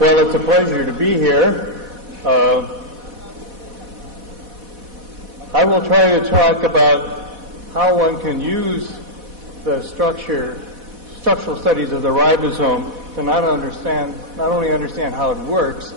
Well, it's a pleasure to be here. I will try to talk about how one can use the structural studies of the ribosome to not only understand how it works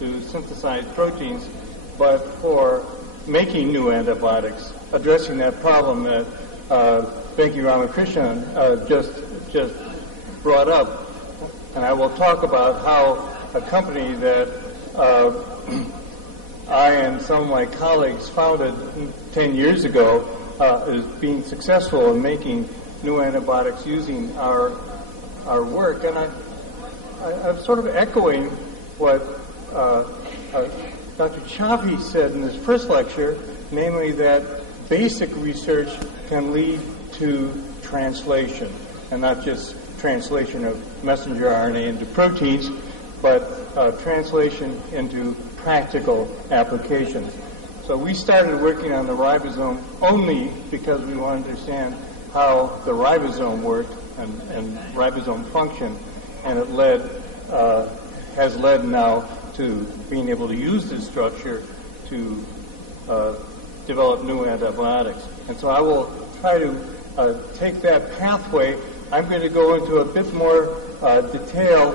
to synthesize proteins, but for making new antibiotics, addressing that problem that Venki Ramakrishnan just brought up. And I will talk about how a company that I and some of my colleagues founded 10 years ago is being successful in making new antibiotics using our work. And I'm sort of echoing what Dr. Chavi said in his first lecture, namely that basic research can lead to translation, and not just translation of messenger RNA into proteins, but translation into practical applications. So we started working on the ribosome only because we wanted to understand how the ribosome worked and ribosome function, and it has led now to being able to use this structure to develop new antibiotics. And so I will try to take that pathway. I'm going to go into a bit more detail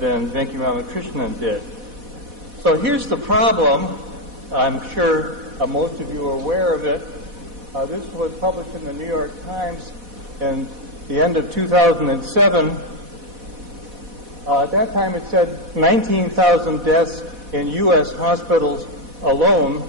than Venki Ramakrishnan did. So here's the problem. I'm sure most of you are aware of it. This was published in the New York Times in the end of 2007. At that time it said 19,000 deaths in U.S. hospitals alone.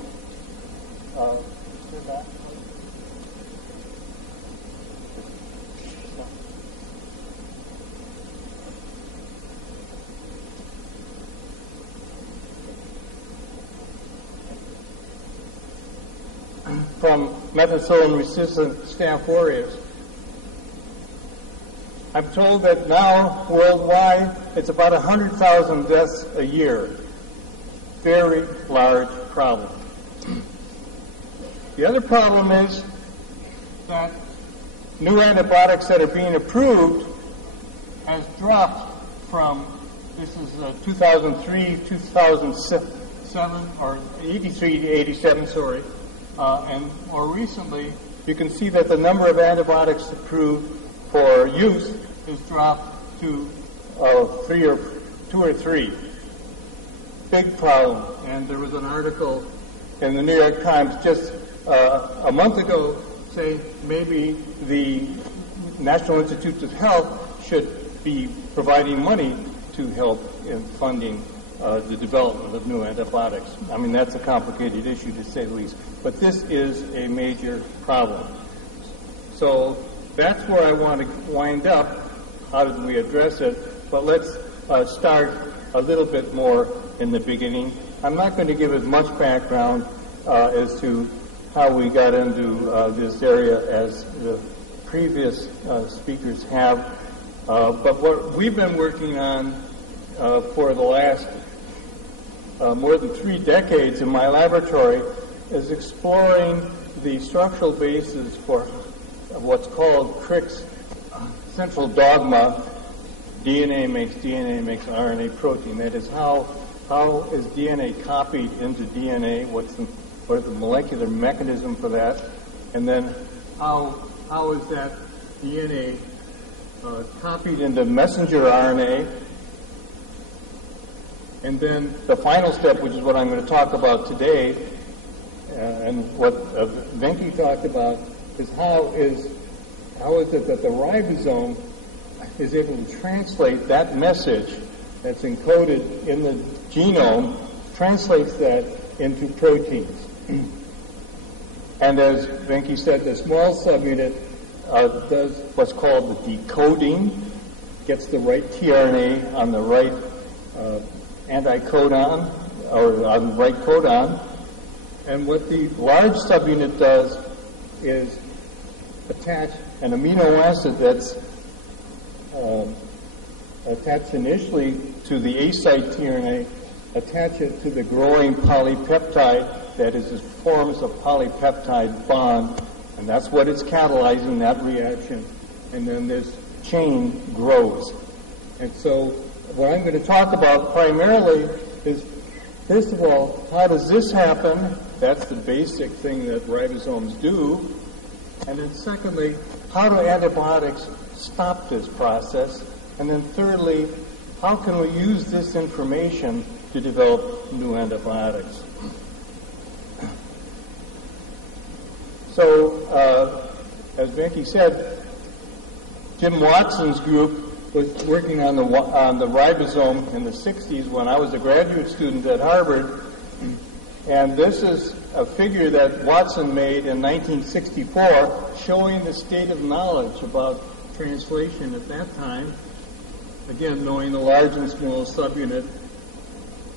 From methicillin-resistant Staph aureus. I'm told that now, worldwide, it's about 100,000 deaths a year. Very large problem. The other problem is that new antibiotics that are being approved has dropped from, this is 2003, 2007, or 83 to 87, sorry. And more recently, you can see that the number of antibiotics approved for use has dropped to 2 or 3. Big problem. And there was an article in the New York Times just a month ago saying maybe the National Institutes of Health should be providing money to help in funding the development of new antibiotics. I mean, that's a complicated issue to say the least. But this is a major problem. So that's where I want to wind up. How did we address it? But let's start a little bit more in the beginning. I'm not going to give as much background as to how we got into this area as the previous speakers have. But what we've been working on for the last more than 3 decades in my laboratory is exploring the structural basis for what's called Crick's central dogma. DNA makes RNA protein. That is, how is DNA copied into DNA? What is the molecular mechanism for that? And then how is that DNA copied into messenger RNA? And then the final step, which is what I'm going to talk about today, and what Venki talked about, is how is it that the ribosome is able to translate that message that's encoded in the genome, translates that into proteins. And as Venki said, the small subunit does what's called the decoding, gets the right tRNA on the right anticodon, or on the right codon. And what the large subunit does is attach an amino acid that's attached initially to the A site tRNA, attach it to the growing polypeptide that forms a polypeptide bond, and that's what it's catalyzing, that reaction. And then this chain grows. And so what I'm going to talk about primarily is, first of all, how does this happen? That's the basic thing that ribosomes do. And then secondly, how do antibiotics stop this process? And then thirdly, how can we use this information to develop new antibiotics? So, as Becky said, Jim Watson's group was working on the ribosome in the 60s when I was a graduate student at Harvard. And this is a figure that Watson made in 1964 showing the state of knowledge about translation at that time. Again, knowing the large and small subunit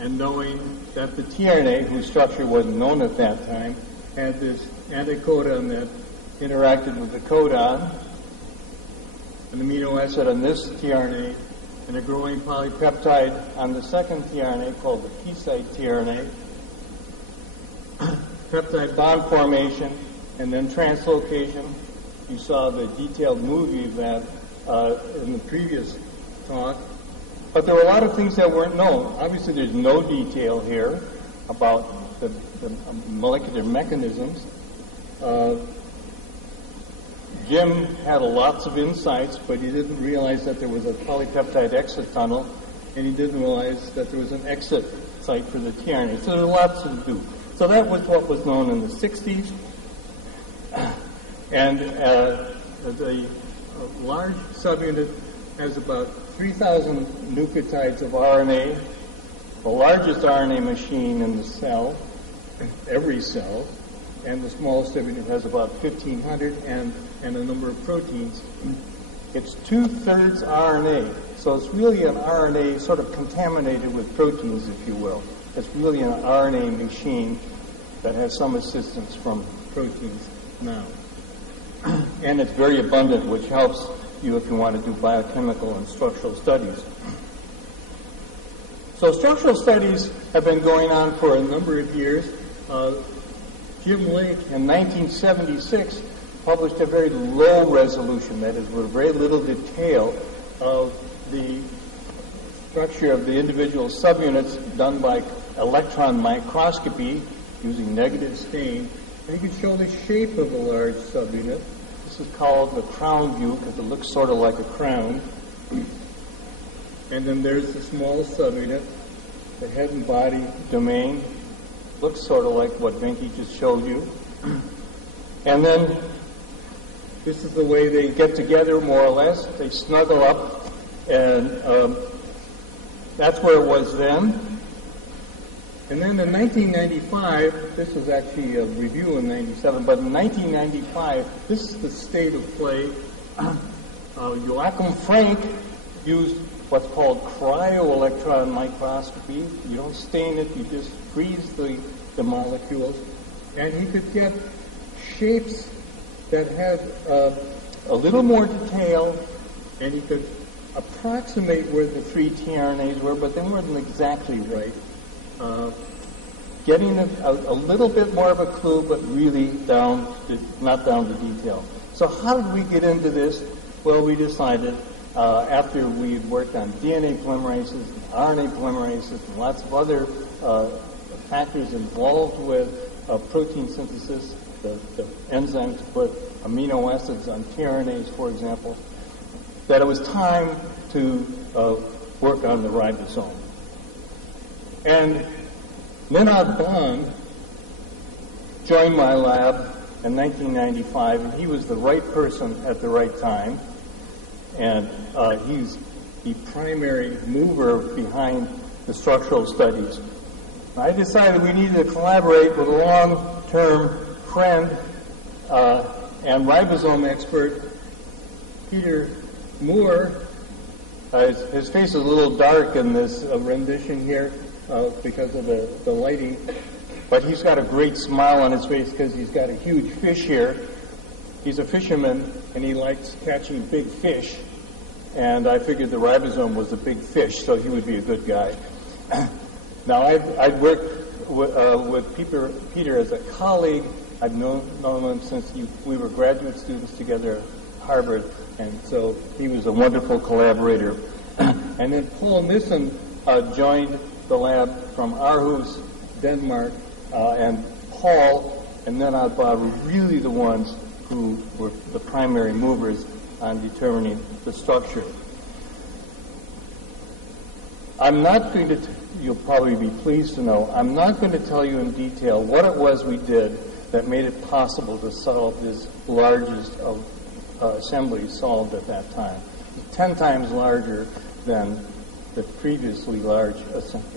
and knowing that the tRNA, whose structure wasn't known at that time, had this anticodon that interacted with the codon, an amino acid on this tRNA, and a growing polypeptide on the second tRNA called the P-site tRNA, peptide bond formation, and then translocation. You saw the detailed movie of that in the previous talk. But there were a lot of things that weren't known. Obviously, there's no detail here about the molecular mechanisms. Jim had lots of insights, but he didn't realize that there was a polypeptide exit tunnel, and he didn't realize that there was an exit site for the tRNA. So there's lots to do. So that was what was known in the 60s. And the large subunit has about 3,000 nucleotides of RNA, the largest RNA machine in the cell, every cell, and the small subunit has about 1,500 and a number of proteins. It's 2/3 RNA, so it's really an RNA sort of contaminated with proteins, if you will. It's really an RNA machine that has some assistance from proteins now. And it's very abundant, which helps you if you want to do biochemical and structural studies. So structural studies have been going on for a number of years. Jim Lake in 1976 published a very low resolution, that is, with very little detail of the structure of the individual subunits done by electron microscopy using negative stain. And you can show the shape of a large subunit. This is called the crown view because it looks sort of like a crown. And then there's the small subunit, the head and body domain. Looks sort of like what Venki just showed you. And then this is the way they get together, more or less. They snuggle up, and that's where it was then. And then in 1995, this was actually a review in 97, but in 1995, this is the state of play. Joachim Frank used what's called cryo-electron microscopy. You don't stain it, you just freeze the molecules. And he could get shapes that had a little more detail, and he could approximate where the 3 tRNAs were, but they weren't exactly right. Getting a little bit more of a clue, but really not down to detail. So how did we get into this? Well, we decided after we worked on DNA polymerases, and RNA polymerases, and lots of other factors involved with protein synthesis, the enzymes to put amino acids on tRNAs, for example, that it was time to work on the ribosome. And Leonard Bond joined my lab in 1995, and he was the right person at the right time. And he's the primary mover behind the structural studies. I decided we needed to collaborate with a long-term friend and ribosome expert, Peter Moore. His face is a little dark in this rendition here because of the lighting, but he's got a great smile on his face because he's got a huge fish here. He's a fisherman, and he likes catching big fish, and I figured the ribosome was a big fish, so he would be a good guy. Now, I'd worked with Peter as a colleague. I've known him since we were graduate students together at Harvard, and so he was a wonderful collaborator. And then Paul Nissen joined the lab from Aarhus, Denmark, and Paul and then Bob were really the ones who were the primary movers on determining the structure. I'm not going to, you'll probably be pleased to know, I'm not going to tell you in detail what it was we did that made it possible to solve this largest of assemblies solved at that time. 10 times larger than the previously large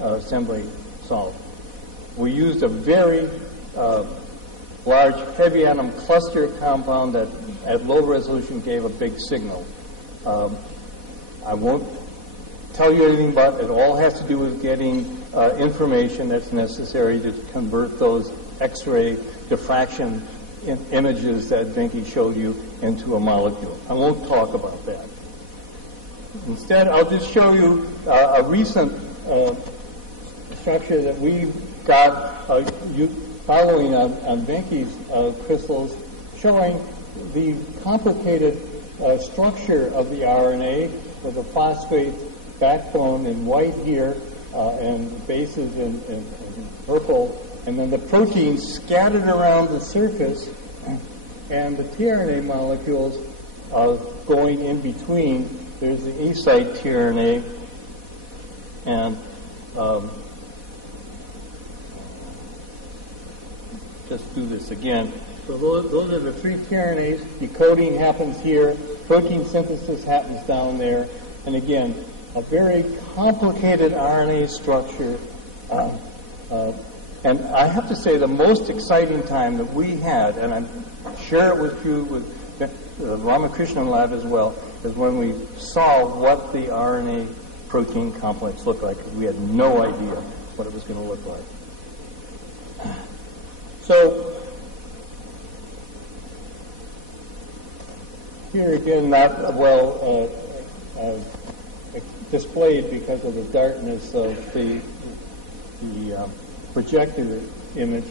assembly solved. We used a very large heavy atom cluster compound that at low resolution gave a big signal. I won't tell you anything about it. It all has to do with getting information that's necessary to convert those X-ray diffraction images that Venki showed you into a molecule. I won't talk about that. Instead, I'll just show you a recent structure that we got following on Venki's crystals, showing the complicated structure of the RNA with a phosphate backbone in white here and bases in purple, and then the proteins scattered around the surface and the tRNA molecules going in between. There's the E-site tRNA, and just do this again. So those are the three tRNAs. Decoding happens here. Protein synthesis happens down there. And again, a very complicated RNA structure. And I have to say the most exciting time that we had, and I'm sure it was true with the Ramakrishnan lab as well, is when we saw what the RNA protein complex looked like. We had no idea what it was going to look like. So here again, not well displayed because of the darkness of the projected image,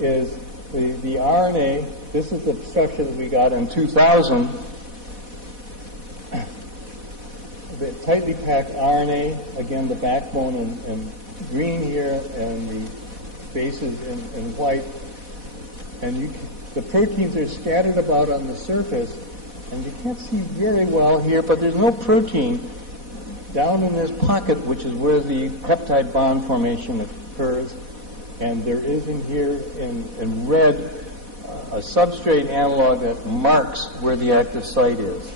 is the RNA. This is the structure that we got in 2000. The tightly packed RNA, again the backbone in green here and the bases in white. And the proteins are scattered about on the surface, and you can't see very well here, but there's no protein down in this pocket, which is where the peptide bond formation occurs. And there is in here in red a substrate analog that marks where the active site is.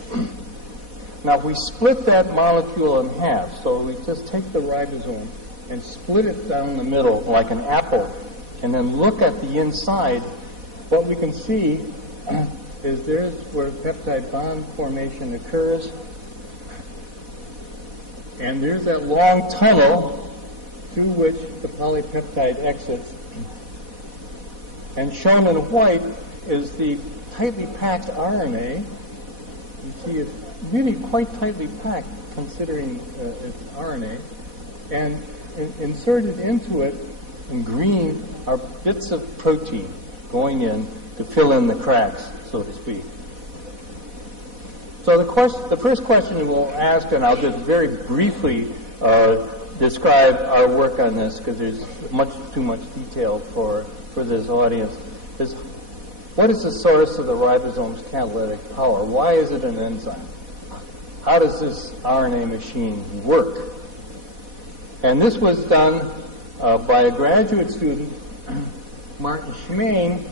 Now, if we split that molecule in half, so we just take the ribosome and split it down the middle like an apple, and then look at the inside, what we can see is there's where peptide bond formation occurs, and there's that long tunnel through which the polypeptide exits. And shown in white is the tightly packed RNA. You see it's really quite tightly packed considering its RNA. And inserted into it in green are bits of protein going in to fill in the cracks, so to speak. So the first question we'll ask, and I'll just very briefly describe our work on this because there's much too much detail for this audience, is what is the source of the ribosome's catalytic power? Why is it an enzyme? How does this RNA machine work? And this was done by a graduate student, Martin Schmain,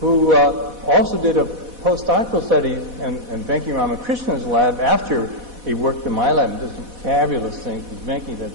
who also did a postdoctoral study in Venki Ramakrishnan's lab after he worked in my lab and did some fabulous things with Venki that